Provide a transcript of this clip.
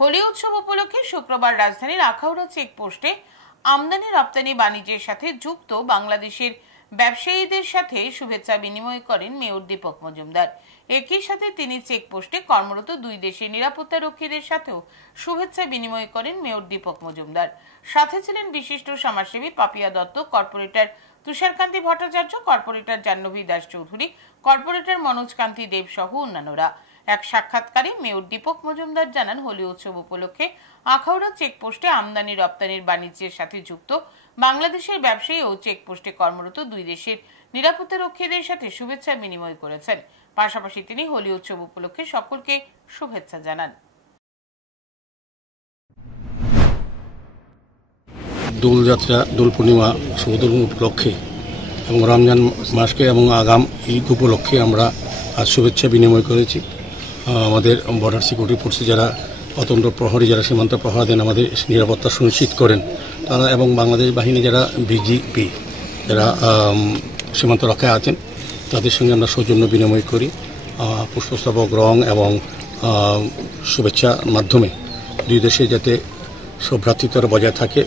হোলি উৎসব উপলক্ষে শুক্রবার রাজধানীর আখাউড়া চেকপোস্টে আমদানি রপ্তানি বাণিজ্যের সাথে যুক্ত বাংলাদেশের ব্যবসায়ীদের সাথে শুভেচ্ছা বিনিময় করেন মেয়র দীপক মজুমদার। একই সাথে তিনি চেকপোস্টে কর্মরত দুই দেশের নিরাপত্তা রক্ষীদের সাথেও শুভেচ্ছা বিনিময় করেন মেয়র দীপক মজুমদার। সাথে ছিলেন বিশিষ্ট সমাজসেবী Papiya Dutta, corporator Tusharkanti Bhattacharya, corporator Jahnavi Das Chowdhury, corporator Manoj Kanti Deb সহ অন্যান্যরা। এক সাক্ষাৎকারে মেয়র দীপক মজুমদার জানান, হোলি উৎসব উপলক্ষে আখাউড়া চেকপোস্টে আমদানি রপ্তানির বাণিজ্যের সাথে যুক্ত বাংলাদেশের ব্যবসায়ী ও চেকপোস্টে কর্মরত দুই দেশের নিরাপত্তা রক্ষীদের সাথে শুভেচ্ছা বিনিময় করেছেন। পাশাপাশি তিনি হোলি উৎসব উপলক্ষে সকলকে শুভেচ্ছা জানান। দোলযাত্রা, দোল পূর্ণিমা, শুভ দোল উপলক্ষে এবং রমজান মাসকে এবং আগাম ঈদ উপলক্ষে আমরা আজ শুভেচ্ছা বিনিময় করেছি। আমাদের বর্ডার সিকিউরিটি ফোর্সে যারা অতন্ত্র প্রহরী, যারা সীমান্ত প্রহরা দেন, আমাদের নিরাপত্তা সুনিশ্চিত করেন তারা, এবং বাংলাদেশ বাহিনী যারা বিজিপি যারা সীমান্ত রক্ষায় আছেন তাদের সঙ্গে আমরা সৌজন্য বিনিময় করি। পুষ্পস্তবক, রং এবং শুভেচ্ছার মাধ্যমে দুই দেশে যাতে সৌভ্রাতৃত্ব বজায় থাকে।